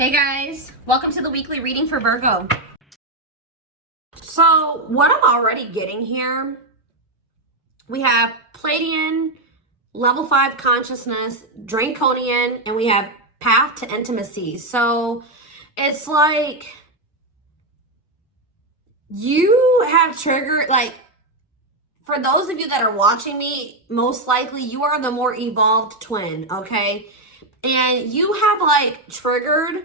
Hey guys, welcome to the weekly reading for Virgo. So what I'm already getting here, we have Pleiadian, level 5 consciousness, Draconian, and we have path to intimacy. So it's like you have triggered, like, for those of you that are watching me, most likely you are the more evolved twin, okay? And you have like triggered,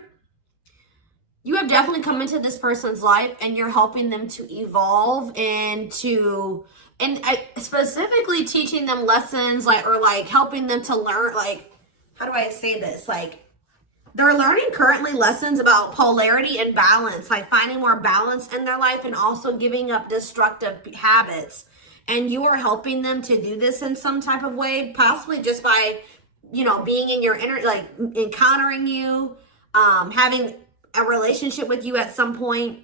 you have definitely come into this person's life and you're helping them to evolve and specifically teaching them lessons, like, or like helping them to learn, like, how do I say this? Like, they're learning currently lessons about polarity and balance, like finding more balance in their life and also giving up destructive habits. And you are helping them to do this in some type of way, possibly just by, being in your inner, like encountering you, having a relationship with you at some point.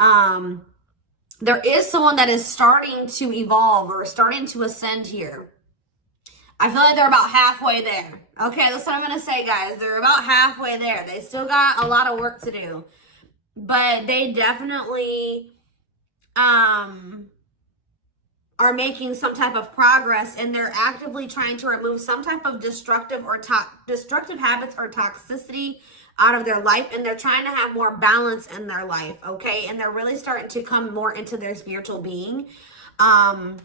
There is someone that is starting to evolve or starting to ascend here. I feel like they're about halfway there. Okay, that's what I'm going to say, guys. They're about halfway there. They still got a lot of work to do. But they definitely are making some type of progress, and they're actively trying to remove some type of destructive habits or toxicity out of their life, and they're trying to have more balance in their life, okay? And they're really starting to come more into their spiritual being. I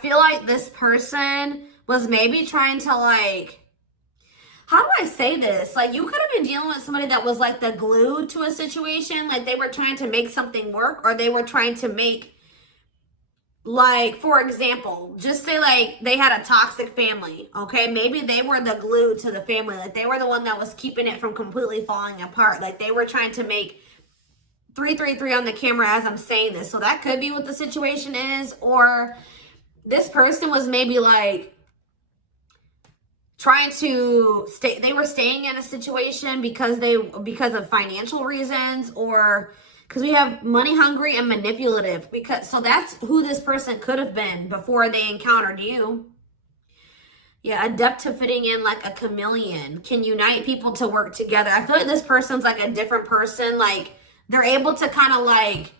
feel like this person was maybe trying to, like, how do I say this? Like, you could have been dealing with somebody that was like the glue to a situation. Like, they were trying to make something work, or they were trying to make, like, for example, just say like they had a toxic family, okay? Maybe they were the glue to the family. Like, they were the one that was keeping it from completely falling apart. Like, they were trying to make 333 on the camera as I'm saying this. So that could be what the situation is. Or this person was maybe like trying to stay, they were staying in a situation because of financial reasons, or because we have money hungry and manipulative, so that's who this person could have been before they encountered you. Yeah, adept to fitting in like a chameleon, can unite people to work together. I feel like this person's like a different person. Like, they're able to kind of like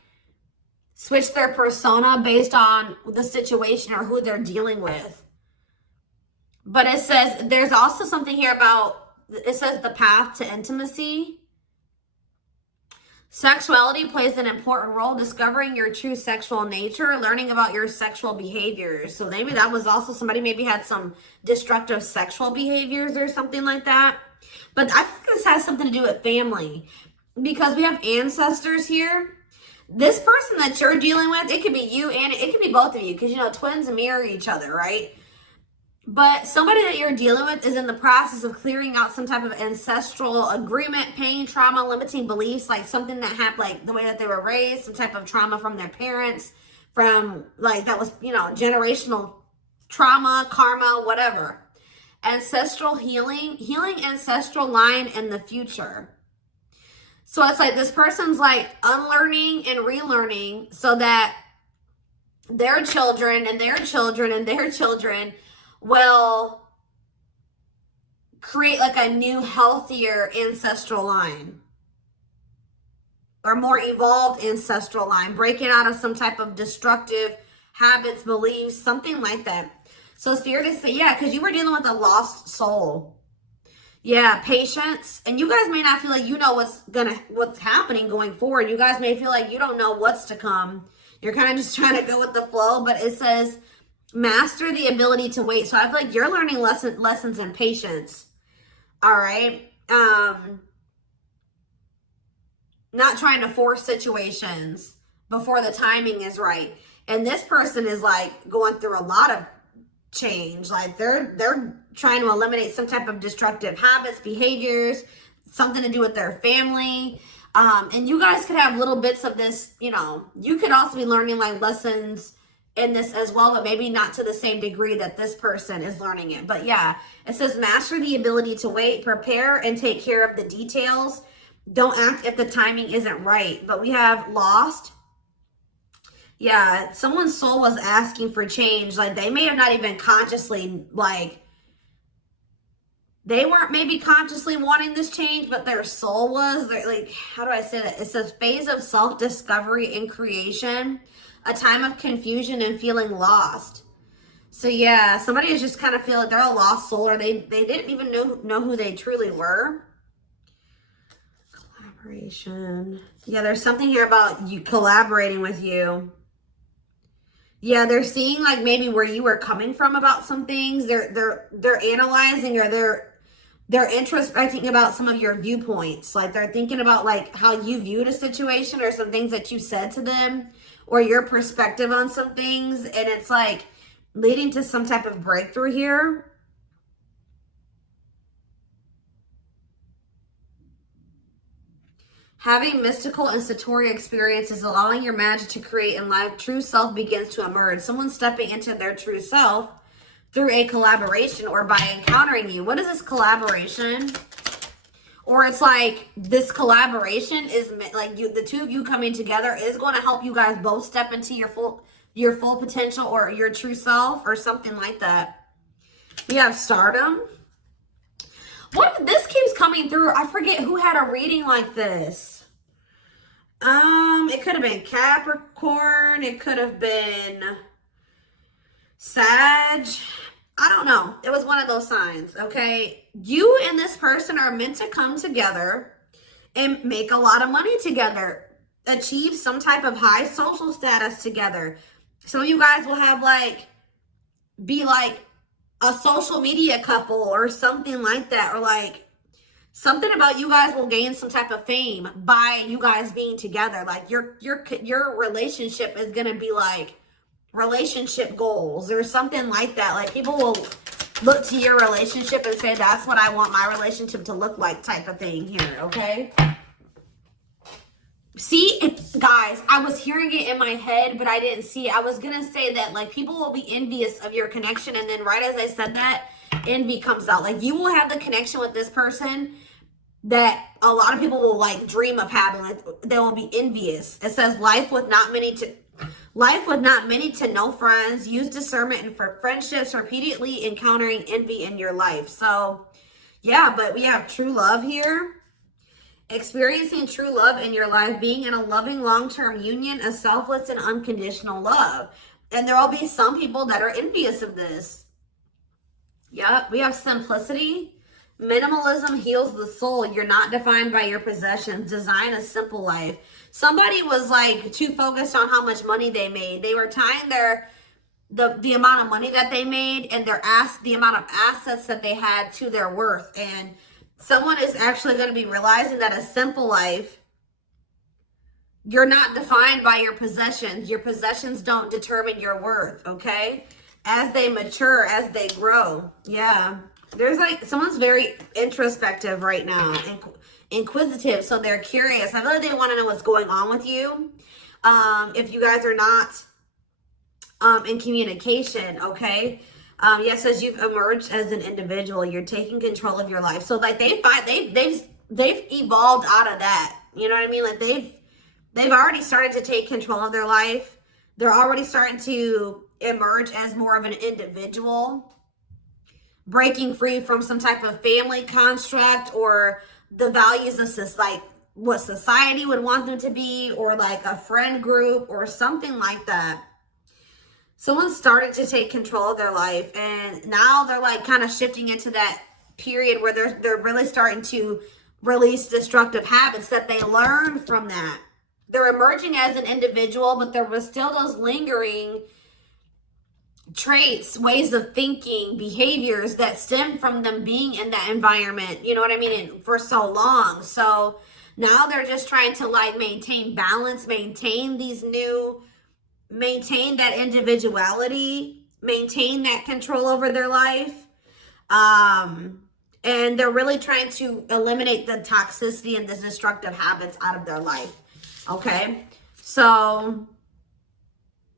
switch their persona based on the situation or who they're dealing with. But it says, there's also something here about, it says the path to intimacy. Sexuality plays an important role, discovering your true sexual nature, learning about your sexual behaviors. So maybe that was also somebody maybe had some destructive sexual behaviors or something like that. But I think this has something to do with family, because we have ancestors here. This person that you're dealing with, it could be you and it could be both of you, because, twins mirror each other, right? But somebody that you're dealing with is in the process of clearing out some type of ancestral agreement, pain, trauma, limiting beliefs, like something that happened, like the way that they were raised, some type of trauma from their parents, from like that was, generational trauma, karma, whatever. Ancestral healing ancestral line in the future. So it's like this person's like unlearning and relearning so that their children and their children and their children will create like a new, healthier ancestral line, or more evolved ancestral line, breaking out of some type of destructive habits, beliefs, something like that. So it's fair to say, yeah, because you were dealing with a lost soul. Yeah, patience. And you guys may not feel like you know what's happening going forward. You guys may feel like you don't know what's to come. You're kind of just trying to go with the flow, but it says master the ability to wait. So I feel like you're learning lessons in patience. All right. Not trying to force situations before the timing is right. And this person is like going through a lot of change. Like they're trying to eliminate some type of destructive habits, behaviors, something to do with their family. And you guys could have little bits of this, you could also be learning like lessons in this as well, but maybe not to the same degree that this person is learning it. But yeah, it says master the ability to wait, prepare, and take care of the details. Don't act if the timing isn't right. But we have lost. Yeah, someone's soul was asking for change. Like, they may have not even consciously, like, They weren't maybe consciously wanting this change, but their soul was. They're like, how do I say that? It's a phase of self-discovery and creation, a time of confusion and feeling lost. So yeah, somebody is just kind of feeling they're a lost soul, or they didn't even know who they truly were. Collaboration. Yeah, there's something here about you collaborating with you. Yeah, they're seeing like maybe where you were coming from about some things. They're analyzing, or they're introspecting about some of your viewpoints. Like they're thinking about like how you viewed a situation, or some things that you said to them, or your perspective on some things. And it's like leading to some type of breakthrough here. Having mystical and satori experiences, allowing your magic to create in life, true self begins to emerge. Someone stepping into their true self through a collaboration or by encountering you. What is this collaboration? Or it's like this collaboration is like the two of you coming together is going to help you guys both step into your full potential, or your true self, or something like that. We have stardom. What this keeps coming through? I forget who had a reading like this. It could have been Capricorn. It could have been Sag. I don't know. It was one of those signs, okay? You and this person are meant to come together and make a lot of money together. Achieve some type of high social status together. Some of you guys will have be like a social media couple or something like that, or like something about you guys will gain some type of fame by you guys being together. Like your relationship is gonna be like relationship goals or something like that. Like people will look to your relationship and say, that's what I want my relationship to look like, type of thing here, okay? See, guys, I was hearing it in my head, but I didn't see it. I was going to say that, like, people will be envious of your connection. And then right as I said that, envy comes out. Like, you will have the connection with this person that a lot of people will, like, dream of having. Like, they will be envious. It says, life with not many to no friends. Use discernment and for friendships, repeatedly encountering envy in your life. So, yeah, but we have true love here. Experiencing true love in your life, being in a loving long-term union, a selfless and unconditional love. And there will be some people that are envious of this. Yep, we have simplicity. Minimalism heals the soul. You're not defined by your possessions. Design a simple life. Somebody was like too focused on how much money they made. They were tying the amount of money that they made and the amount of assets that they had to their worth. And someone is actually going to be realizing that a simple life, you're not defined by your possessions. Your possessions don't determine your worth, okay? As they mature, as they grow. Yeah. There's like, someone's very introspective right now, inquisitive, so they're curious. I feel like they want to know what's going on with you. If you guys are not in communication, okay? Yes, as you've emerged as an individual, you're taking control of your life. So like they've evolved out of that. You know what I mean? Like they've already started to take control of their life. They're already starting to emerge as more of an individual, breaking free from some type of family construct or the values of like what society would want them to be, or like a friend group or something like that. Someone started to take control of their life, and now they're like kind of shifting into that period where they're really starting to release destructive habits that they learned from that. They're emerging as an individual, but there was still those lingering traits, ways of thinking, behaviors that stem from them being in that environment, you know what I mean, and for so long. So now they're just trying to like maintain balance, maintain that individuality, maintain that control over their life. And they're really trying to eliminate the toxicity and the destructive habits out of their life. Okay. So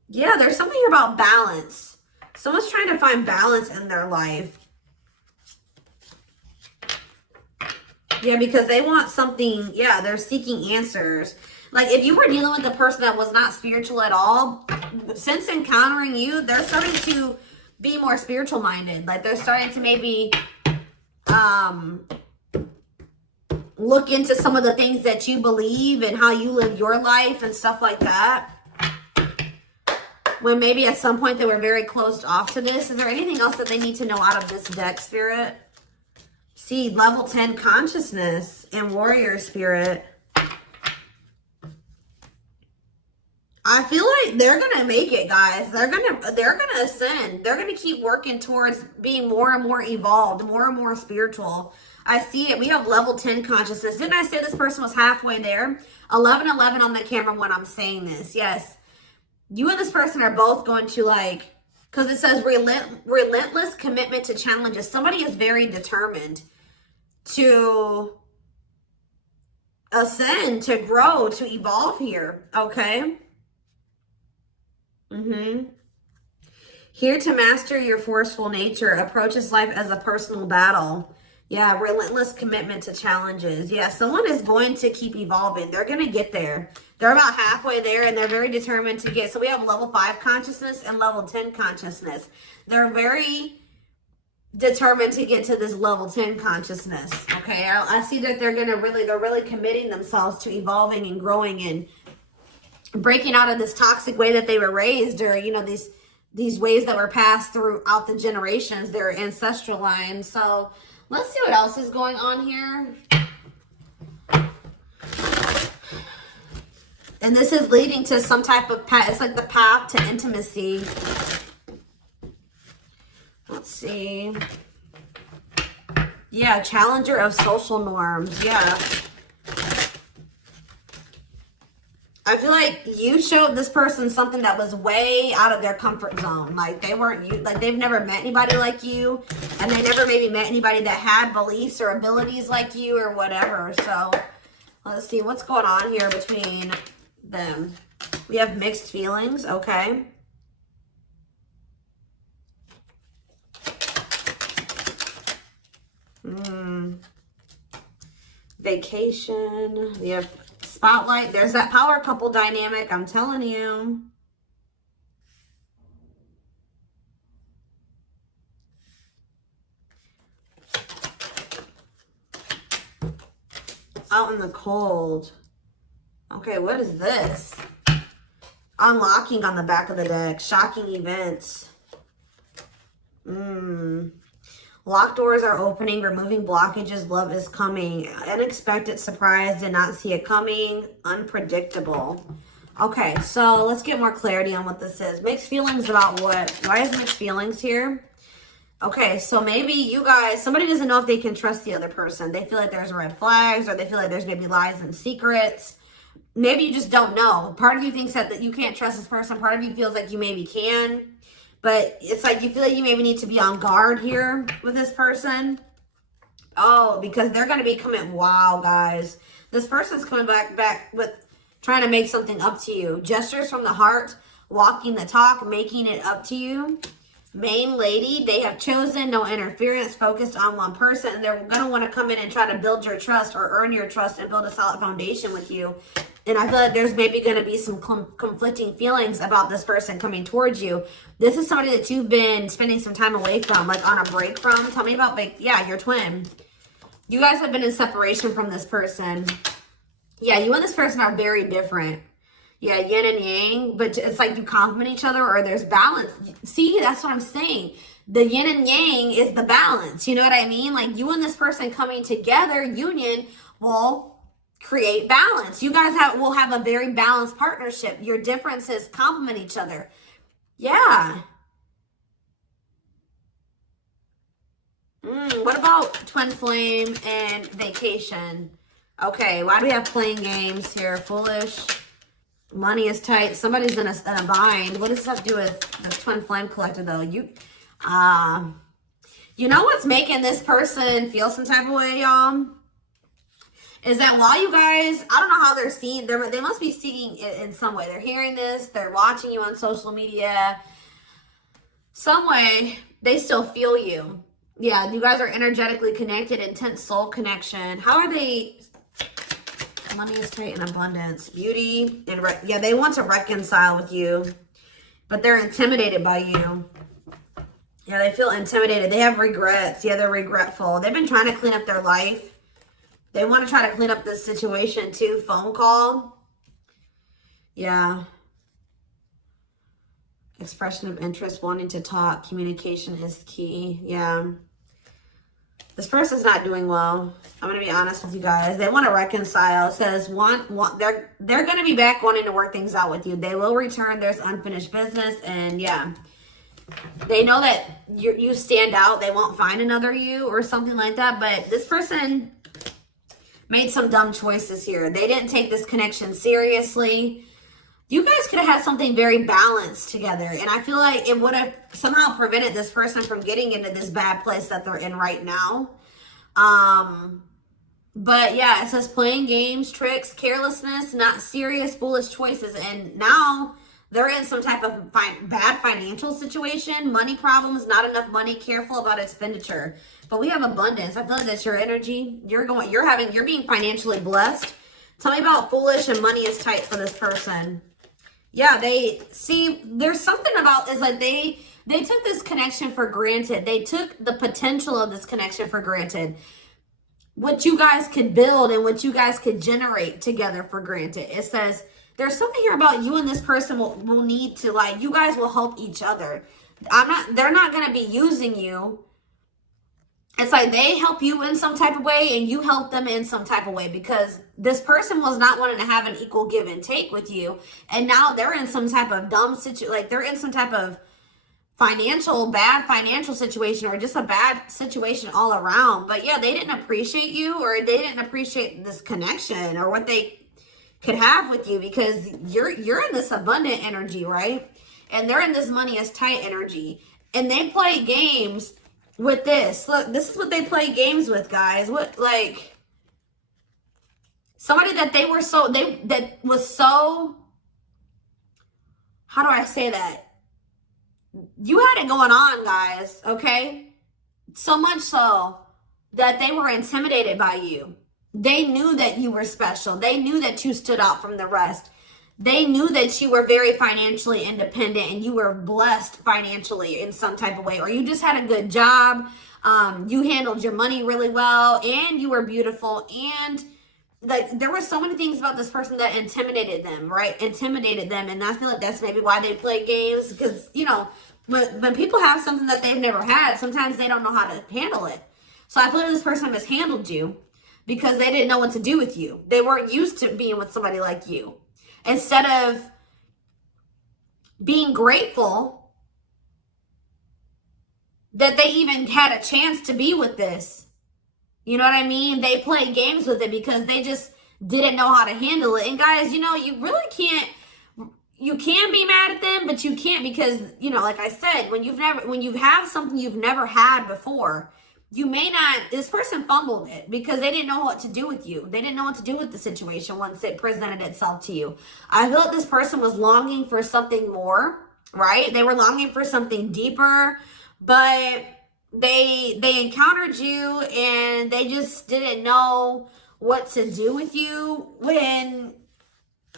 yeah, there's something here about balance. Someone's trying to find balance in their life. Yeah, because they want something. Yeah, they're seeking answers. Like if you were dealing with a person that was not spiritual at all, since encountering you, they're starting to be more spiritual minded. Like they're starting to maybe look into some of the things that you believe and how you live your life and stuff like that. When maybe at some point they were very closed off to this. Is there anything else that they need to know out of this deck, Spirit? See, level 10 consciousness and warrior spirit. I feel like they're gonna make it, guys. They're gonna ascend. They're gonna keep working towards being more and more evolved, more and more spiritual. I see it. We have level 10 consciousness. Didn't I say this person was halfway there? 1111 on the camera when I'm saying this. Yes. You and this person are both going to, like, because it says relentless commitment to challenges. Somebody is very determined to ascend, to grow, to evolve here. Okay. Here to master your forceful nature. Approaches life as a personal battle. Yeah, relentless commitment to challenges. Yeah, someone is going to keep evolving. They're going to get there. They're about halfway there, and they're very determined to get. So we have level 5 consciousness and level 10 consciousness. They're very determined to get to this level 10 consciousness. Okay, I see that they're really committing themselves to evolving and growing and breaking out of this toxic way that they were raised, or, you know, these ways that were passed throughout the generations, their ancestral line. So let's see what else is going on here. And this is leading to some type of path. It's like the path to intimacy. Let's see. Yeah, challenger of social norms. Yeah. I feel like you showed this person something that was way out of their comfort zone. Like they weren't you, like they've never met anybody like you, and they never maybe met anybody that had beliefs or abilities like you or whatever. So let's see what's going on here between them. We have mixed feelings. Okay. Vacation. We have spotlight. There's that power couple dynamic. I'm telling you. Out in the cold. Okay, what is this? Unlocking on the back of the deck. Shocking events. Locked doors are opening, removing blockages, love is coming. Unexpected surprise, did not see it coming. Unpredictable. Okay, so let's get more clarity on what this is. Mixed feelings about what? Why is mixed feelings here? Okay, so maybe you guys, somebody doesn't know if they can trust the other person. They feel like there's red flags, or they feel like there's maybe lies and secrets. Maybe you just don't know. Part of you thinks that you can't trust this person. Part of you feels like you maybe can. But it's like you feel like you maybe need to be on guard here with this person. Oh, because they're going to be coming. Wow, guys. This person's coming back with trying to make something up to you. Gestures from the heart, walking the talk, making it up to you. Main lady, they have chosen no interference, focused on one person. And they're going to want to come in and try to build your trust or earn your trust and build a solid foundation with you. And I feel like there's maybe going to be some conflicting feelings about this person coming towards you. This is somebody that you've been spending some time away from, like on a break from. Tell me about, like, yeah, your twin. You guys have been in separation from this person. Yeah, you and this person are very different. Yeah, yin and yang, but it's like you complement each other, or there's balance. See, that's what I'm saying. The yin and yang is the balance. You know what I mean? Like you and this person coming together, union, will create balance. You guys will have a very balanced partnership. Your differences complement each other. Yeah. What about twin flame and vacation? Okay, why do we have playing games here? Foolish. Money is tight. Somebody's in a bind. What does this have to do with the twin flame collector, though? You know what's making this person feel some type of way, y'all? Is that while you guys, I don't know how they're seeing, they must be seeing it in some way. They're hearing this, they're watching you on social media. Some way, they still feel you. Yeah, you guys are energetically connected, intense soul connection. How are they? Money is tight and abundance. Beauty, and yeah, they want to reconcile with you, but they're intimidated by you. Yeah, they feel intimidated. They have regrets. Yeah, they're regretful. They've been trying to clean up their life. They want to try to clean up this situation too. Phone call. Yeah. Expression of interest, wanting to talk. Communication is key. Yeah. This person's not doing well. I'm going to be honest with you guys. They want to reconcile. It says they're going to be back wanting to work things out with you. They will return. There's unfinished business. And yeah, they know that you stand out. They won't find another you or something like that. But this person made some dumb choices here. They didn't take this connection seriously. You guys could have had something very balanced together. And I feel like it would have somehow prevented this person from getting into this bad place that they're in right now. But yeah, it says playing games, tricks, carelessness, not serious, foolish choices. And now they're in some type of bad financial situation, money problems, not enough money, careful about expenditure. But we have abundance. I feel like that's your energy. You're being financially blessed. Tell me about foolish and money is tight for this person. Yeah, there's something about this, like they took this connection for granted. They took the potential of this connection for granted. What you guys could build and what you guys could generate together for granted. It says there's something here about you and this person will need to, like, you guys will help each other. They're not going to be using you. It's like they help you in some type of way and you help them in some type of way, because this person was not wanting to have an equal give and take with you. And now they're in some type of dumb situation, like they're in some type of bad financial situation, or just a bad situation all around. But yeah, they didn't appreciate you, or they didn't appreciate this connection or what they could have with you, because you're in this abundant energy, right? And they're in this money is tight energy. And they play games with this. Look, this is what they play games with, guys. What, like, somebody that was so, how do I say that? You had it going on, guys, okay? So much so that they were intimidated by you. They knew that you were special. They knew that you stood out from the rest. They knew that you were very financially independent and you were blessed financially in some type of way, or you just had a good job. You handled your money really well, and you were beautiful. And like, there were so many things about this person that intimidated them, right? Intimidated them. And I feel like that's maybe why they play games, because, you know, when people have something that they've never had, sometimes they don't know how to handle it. So I feel like this person mishandled you because they didn't know what to do with you. They weren't used to being with somebody like you. Instead of being grateful that they even had a chance to be with this, you know what I mean? They played games with it because they just didn't know how to handle it. And guys, you know, you really can't, you can be mad at them, but you can't, because, you know, like I said, when you have something you've never had before, you may not, this person fumbled it because they didn't know what to do with you. They didn't know what to do with the situation once it presented itself to you. I feel like this person was longing for something more, right? They were longing for something deeper, but they encountered you and they just didn't know what to do with you when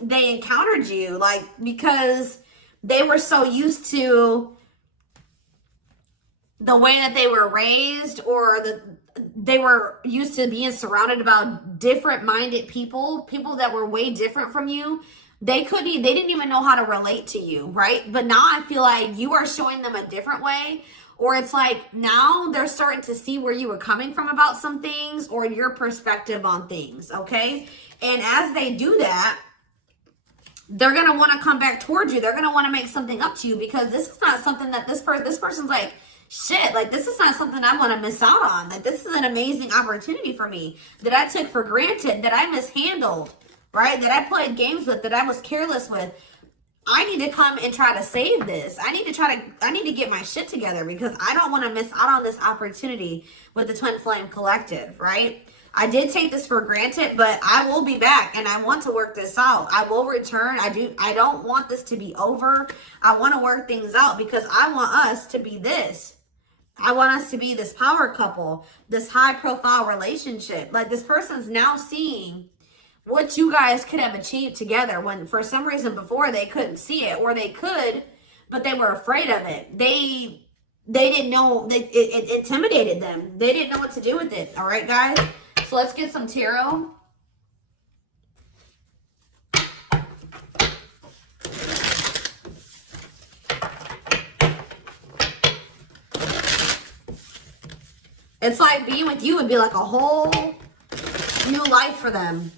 they encountered you, like, because they were so used to the way that they were raised, or they were used to being surrounded about different minded people that were way different from you. They didn't even know how to relate to you, right? But now I feel like you are showing them a different way, or it's like now they're starting to see where you were coming from about some things, or your perspective on things, okay? And as they do that, they're going to want to come back towards you. They're going to want to make something up to you, because this is not something that this person's like, shit, like, this is not something I want to miss out on. Like, this is an amazing opportunity for me that I took for granted, that I mishandled, right? That I played games with, that I was careless with. I need to come and try to save this. I need to get my shit together, because I don't want to miss out on this opportunity with the Twin Flame Collective, right? I did take this for granted, but I will be back and I want to work this out. I will return. I don't want this to be over. I want to work things out, because I want us to be this. I want us to be this power couple, this high profile relationship. Like, this person's now seeing what you guys could have achieved together, when for some reason before they couldn't see it, or they could, but they were afraid of it. They they didn't know, it intimidated them. They didn't know what to do with it. All right, guys? So let's get some tarot. It's like being with you would be like a whole new life for them.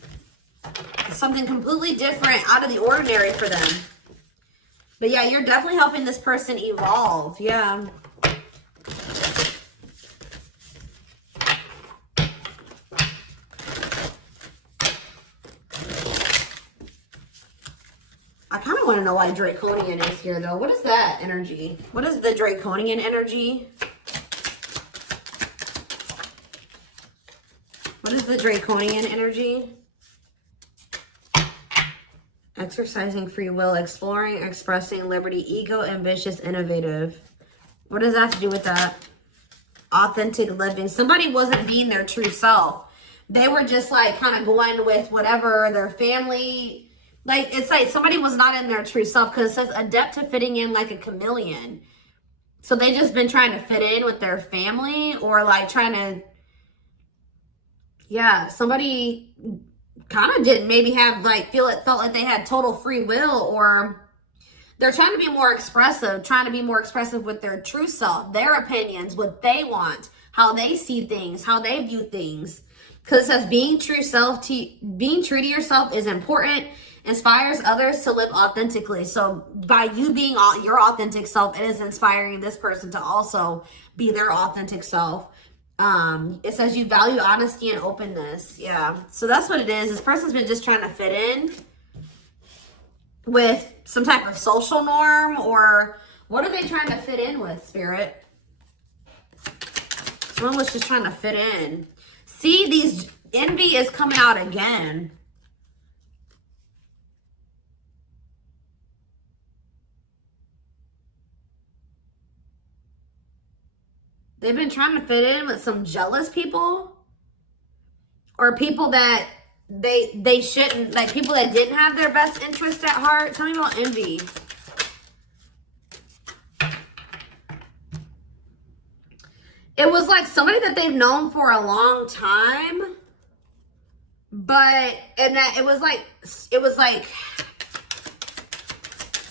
Something completely different, out of the ordinary for them. But yeah, you're definitely helping this person evolve. Yeah. I kind of want to know why Draconian is here, though. What is that energy? What is the Draconian energy? What is the Draconian energy? Exercising free will, exploring, expressing liberty, ego, ambitious, innovative. What does that have to do with that? Authentic living. Somebody wasn't being their true self. They were just like kind of going with whatever their family, like it's like somebody was not in their true self, because it says adept to fitting in like a chameleon. So they just been trying to fit in with their family, or like trying to, yeah, somebody kind of didn't maybe have like felt like they had total free will, or they're trying to be more expressive, with their true self, their opinions, what they want, how they see things, how they view things. Because it says being true to yourself is important, inspires others to live authentically. So by you being your authentic self, it is inspiring this person to also be their authentic self. It says you value honesty and openness. Yeah. So that's what it is. This person's been just trying to fit in with some type of social norm, or what are they trying to fit in with, Spirit? Someone was just trying to fit in. See, these envy is coming out again. They've been trying to fit in with some jealous people, or people that they shouldn't, like people that didn't have their best interest at heart. Tell me about envy. It was like somebody that they've known for a long time, but, and that it was like,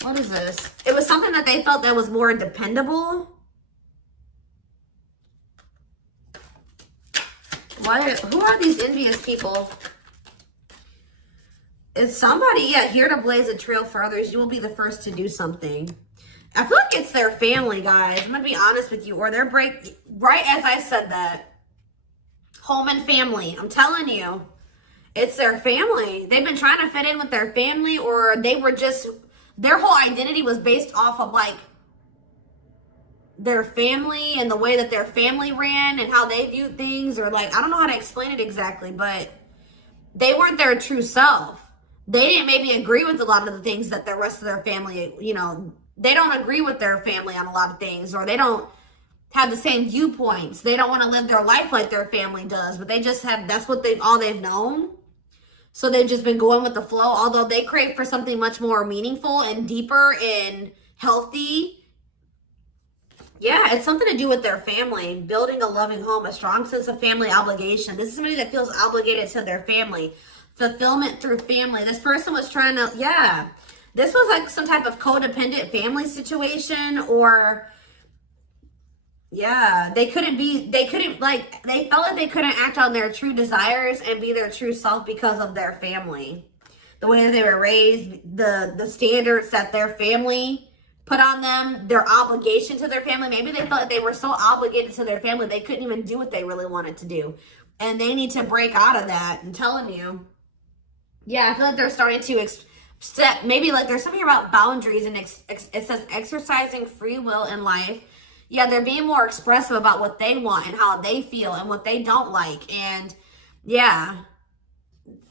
what is this? It was something that they felt that was more dependable. Who are these envious people? It's somebody, yeah, here to blaze a trail for others. You will be the first to do something. I feel like it's their family, guys. I'm going to be honest with you. Or their right as I said that. Home and family. I'm telling you. It's their family. They've been trying to fit in with their family, or they were just, their whole identity was based off of like their family and the way that their family ran and how they viewed things, or like, I don't know how to explain it exactly, but they weren't their true self. They didn't maybe agree with a lot of the things that the rest of their family, you know, they don't agree with their family on a lot of things, or they don't have the same viewpoints. They don't want to live their life like their family does, but they just have, that's what all they've known. So they've just been going with the flow, although they crave for something much more meaningful and deeper and healthy. Yeah, it's something to do with their family, building a loving home, a strong sense of family obligation. This is somebody that feels obligated to their family. Fulfillment through family. This person was trying to, yeah. This was like some type of codependent family situation, or, yeah, they felt like they couldn't act on their true desires and be their true self because of their family. The way that they were raised, the standards that their family put on them, their obligation to their family. Maybe they felt like they were so obligated to their family, they couldn't even do what they really wanted to do. And they need to break out of that. I'm telling you. Yeah, I feel like they're starting to maybe like there's something about boundaries, and it says exercising free will in life. Yeah, they're being more expressive about what they want and how they feel and what they don't like. And yeah,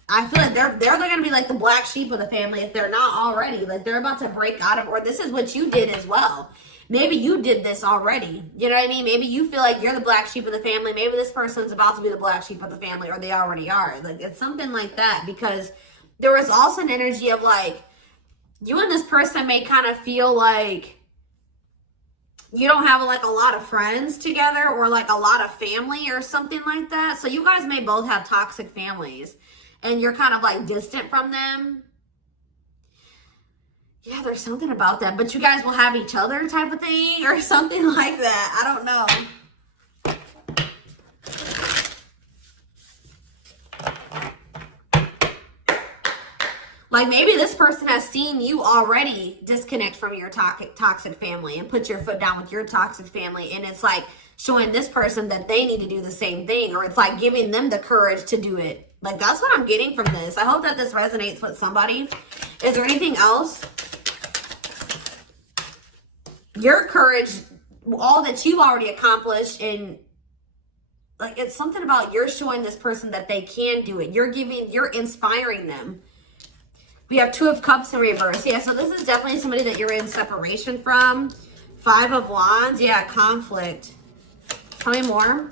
I feel like they're going to be like the black sheep of the family if they're not already. Like they're about to break out of, or this is what you did as well. Maybe you did this already. You know what I mean? Maybe you feel like you're the black sheep of the family. Maybe this person's about to be the black sheep of the family, or they already are. Like it's something like that, because there was also an energy of like, you and this person may kind of feel like you don't have like a lot of friends together or like a lot of family or something like that. So you guys may both have toxic families and you're kind of like distant from them. Yeah, there's something about that, but you guys will have each other type of thing or something like that. I don't know. Like maybe this person has seen you already disconnect from your toxic family and put your foot down with your toxic family. And it's like showing this person that they need to do the same thing, or it's like giving them the courage to do it. Like that's what I'm getting from this. I hope that this resonates with somebody. Is there anything else? Your courage, all that you've already accomplished, and like it's something about you're showing this person that they can do it. You're inspiring them. We have 2 of Cups in reverse. Yeah, so this is definitely somebody that you're in separation from. 5 of Wands. Yeah, conflict. Tell me more.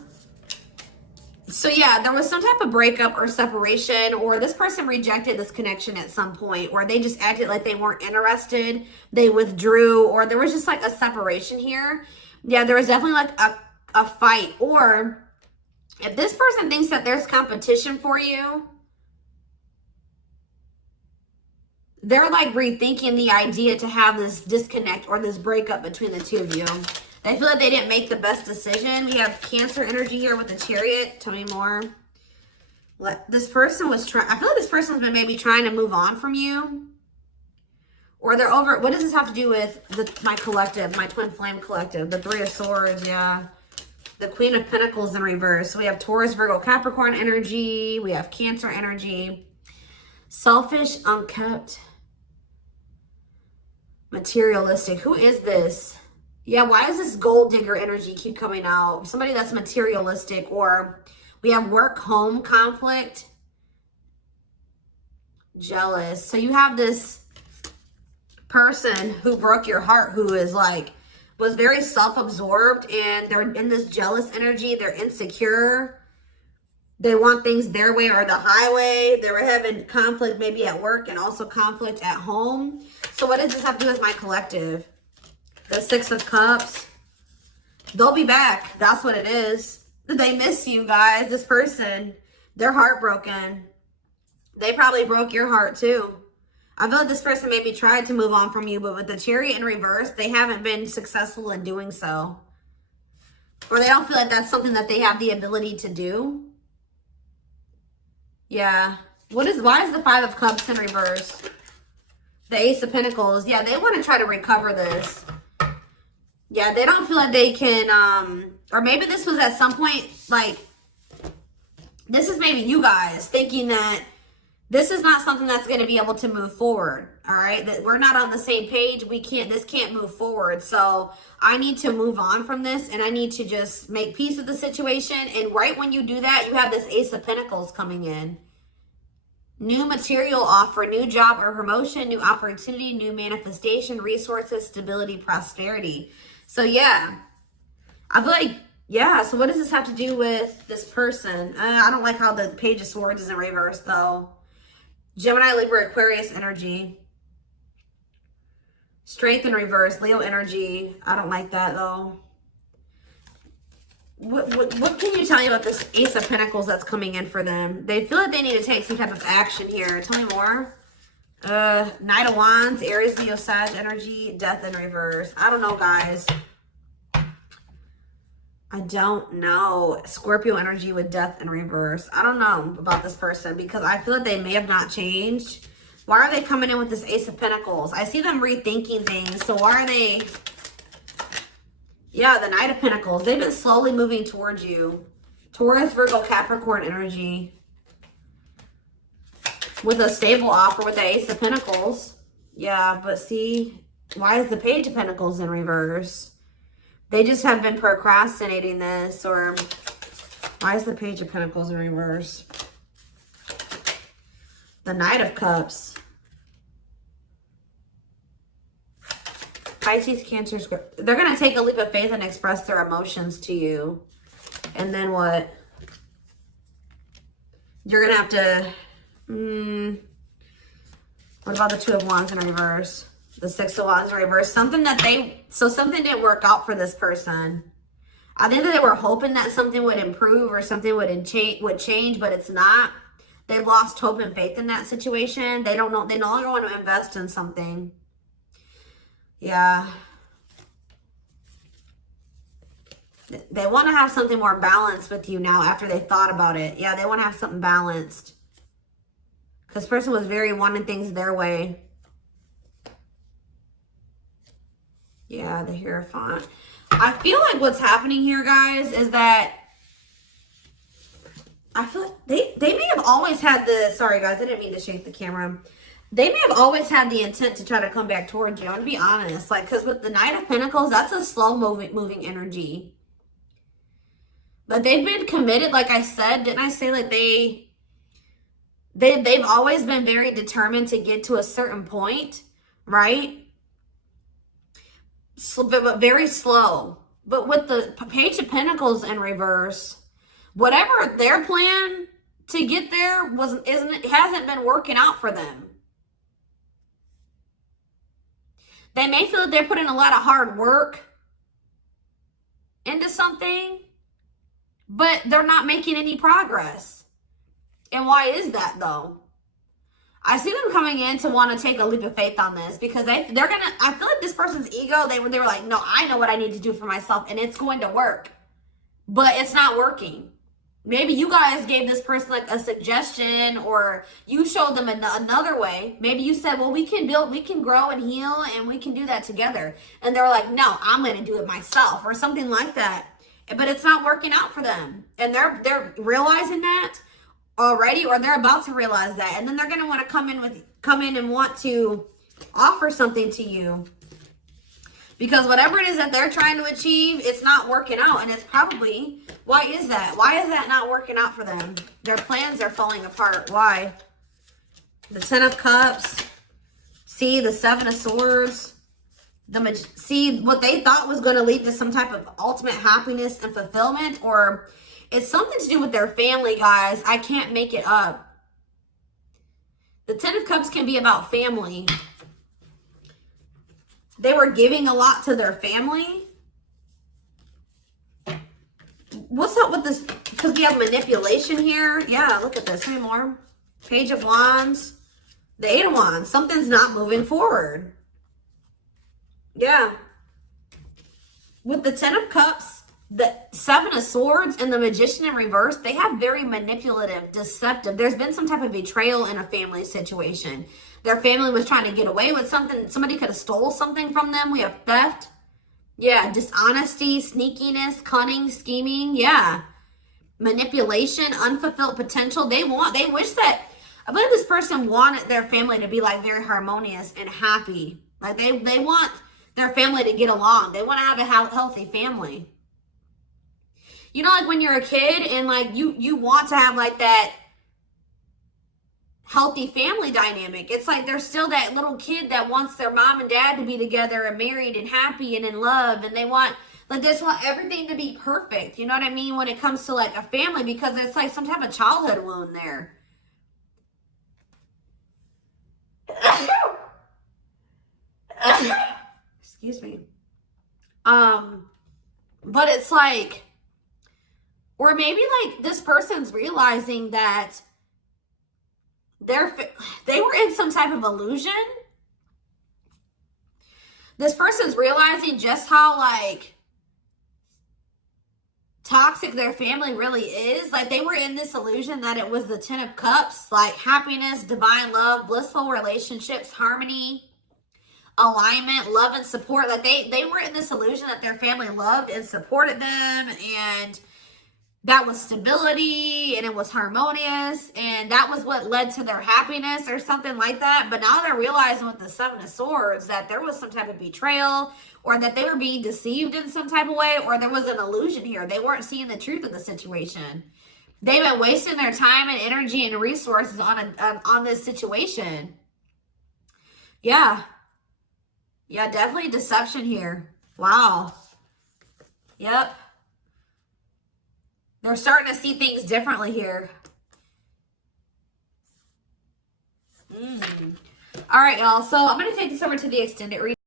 So yeah, there was some type of breakup or separation, or this person rejected this connection at some point, or they just acted like they weren't interested. They withdrew, or there was just like a separation here. Yeah, there was definitely like a fight. Or if this person thinks that there's competition for you, they're like rethinking the idea to have this disconnect or this breakup between the 2 of you. They feel like they didn't make the best decision. We have Cancer energy here with the Chariot. Tell me more. This person was trying, I feel like this person's been maybe trying to move on from you. Or they're over, what does this have to do with my collective, my twin flame collective? The 3 of Swords, yeah. The Queen of Pentacles in reverse. So we have Taurus, Virgo, Capricorn energy. We have Cancer energy. Selfish, unkept. Materialistic. Who is this? Yeah, why does this gold digger energy keep coming out? Somebody that's materialistic. Or we have work-home conflict. Jealous. So you have this person who broke your heart, who is like, was very self-absorbed, and they're in this jealous energy. They're insecure. They want things their way or the highway. They were having conflict maybe at work and also conflict at home. So what does this have to do with my collective? The 6 of Cups. They'll be back. That's what it is. They miss you guys. This person, they're heartbroken. They probably broke your heart too. I feel like this person maybe tried to move on from you, but with the Chariot in reverse, they haven't been successful in doing so. Or they don't feel like that's something that they have the ability to do. Yeah. Why is the 5 of Cups in reverse? The Ace of Pentacles. Yeah, they want to try to recover this. Yeah, they don't feel like they can, or maybe this was at some point, like, this is maybe you guys thinking that this is not something that's going to be able to move forward. All right. That we're not on the same page. This can't move forward. So I need to move on from this, and I need to just make peace with the situation. And right when you do that, you have this Ace of Pentacles coming in. New material offer, new job or promotion, new opportunity, new manifestation, resources, stability, prosperity. So yeah, I feel like, yeah. So what does this have to do with this person? I don't like how the Page of Swords is in reverse though. Gemini, Libra, Aquarius energy. Strength in reverse, Leo energy. I don't like that though. What can you tell me about this Ace of Pentacles that's coming in for them? They feel like they need to take some type of action here. Tell me more. Knight of Wands, Aries, Leo, Sag energy, Death in reverse. I don't know, guys. I don't know. Scorpio energy with Death in reverse. I don't know about this person because I feel like they may have not changed. Why are they coming in with this Ace of Pentacles? I see them rethinking things. So why are they... Yeah, the Knight of Pentacles. They've been slowly moving towards you. Taurus, Virgo, Capricorn energy. With a stable offer with the Ace of Pentacles. Yeah, but see, why is the Page of Pentacles in reverse? They just have been procrastinating this, or why is the Page of Pentacles in reverse? The Knight of Cups. Pisces, Cancer, Scorpio. They're going to take a leap of faith and express their emotions to you. And then what? You're going to have to... what about the 2 of Wands in reverse? The Six of Wands in reverse. Something didn't work out for this person. I think that they were hoping that something would improve or something would change, but it's not. They've lost hope and faith in that situation. They don't know. They no longer want to invest in something. Yeah. They want to have something more balanced with you now after they thought about it. Yeah, they want to have something balanced. Because this person was very wanting things their way. Yeah, the Hierophant. I feel like what's happening here, guys, is that I feel like they may have always had the, sorry guys, I didn't mean to shake the camera. They may have always had the intent to try to come back towards you. I'm going to be honest. Like, because with the Knight of Pentacles, that's a slow moving energy. But they've been committed, like I said. Didn't I say like they've always been very determined to get to a certain point, right? So, but very slow. But with the Page of Pentacles in reverse, whatever their plan to get there hasn't been working out for them. They may feel that they're putting a lot of hard work into something, but they're not making any progress. And why is that though? I see them coming in to want to take a leap of faith on this because I feel like this person's ego, they were like, no, I know what I need to do for myself and it's going to work, but it's not working. Maybe you guys gave this person like a suggestion, or you showed them another way. Maybe you said, well, we can grow and heal and we can do that together. And they're like, no, I'm going to do it myself or something like that. But it's not working out for them. And they're realizing that already, or they're about to realize that. And then they're going to want to come in and want to offer something to you. Because whatever it is that they're trying to achieve, it's not working out. And it's probably, why is that? Why is that not working out for them? Their plans are falling apart. Why? The Ten of Cups. See, the Seven of Swords. See, what they thought was going to lead to some type of ultimate happiness and fulfillment. Or it's something to do with their family, guys. I can't make it up. The Ten of Cups can be about family. They were giving a lot to their family. What's up with this? Because we have manipulation here. Yeah, look at this. Three more. Page of Wands. The Eight of Wands. Something's not moving forward. Yeah. With the Ten of Cups, the Seven of Swords, and the Magician in reverse, they have very manipulative, deceptive. There's been some type of betrayal in a family situation. Their family was trying to get away with something. Somebody could have stole something from them. We have theft. Yeah, dishonesty, sneakiness, cunning, scheming. Yeah. Manipulation, unfulfilled potential. They wish that, I believe this person wanted their family to be like very harmonious and happy. Like they want their family to get along. They want to have a healthy family. You know, like when you're a kid and like you want to have like that healthy family dynamic. It's like there's still that little kid that wants their mom and dad to be together and married and happy and in love, and they want everything to be perfect. You know what I mean? When it comes to like a family, because it's like some type of childhood wound there. Excuse me. But it's like, or maybe like this person's realizing that they were in some type of illusion. This person's realizing just how like toxic their family really is. Like they were in this illusion that it was the Ten of Cups, like happiness, divine love, blissful relationships, harmony, alignment, love and support. Like they were in this illusion that their family loved and supported them, and that was stability and it was harmonious, and that was what led to their happiness or something like that. But now they're realizing with the Seven of Swords that there was some type of betrayal, or that they were being deceived in some type of way, or there was an illusion here. They weren't seeing the truth of the situation. They've been wasting their time and energy and resources on this situation. Yeah. Yeah, definitely deception here. Wow. Yep. They're starting to see things differently here. All right, y'all. So I'm going to take this over to the extended reading.